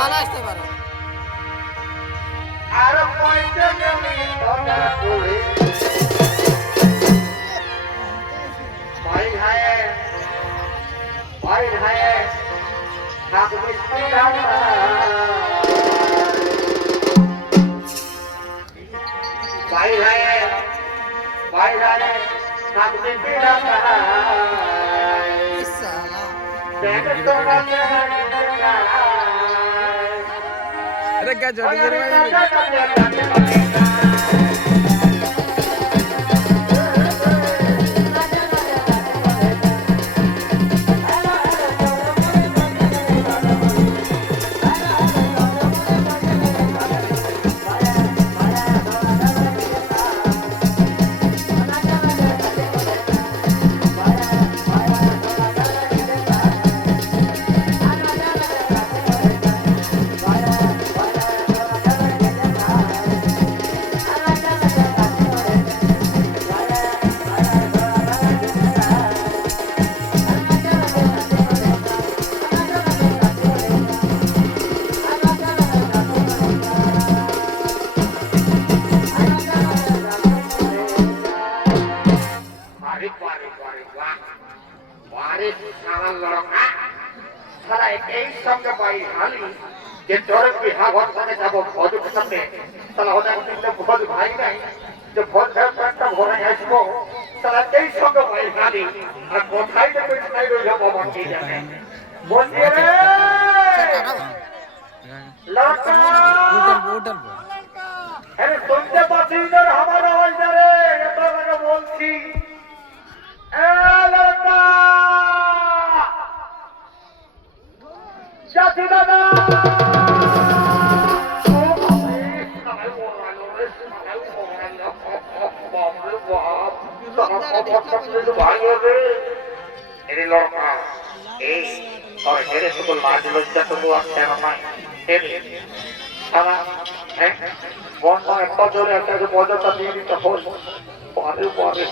ভালো আসতে পারো আর পয়সা জমি টাকা করে भाई है हाथ मिस्त्री डालता भाई है हाथ मिस्त्री डालता अरे क्या छोटी छोटी যে চরের বিহাঘর করে যাব ভোজ সামনে তাহলে ওদের কিন্তু ভোজ ভাই নাই যে ভোজ একটা ভরে আসবো তাহলে এই সঙ্গে ভাই হালি আর কোথায় যে কোথায় রইল বাবা কি জানে বলছি রে লড়কা আরে শুনতে পাচ্ছিস না আমার আওয়াজ রে এত করে বলছি এ লড়কা জাতি দাদা মজাটা দিয়ে দিতে হয় পরে পরে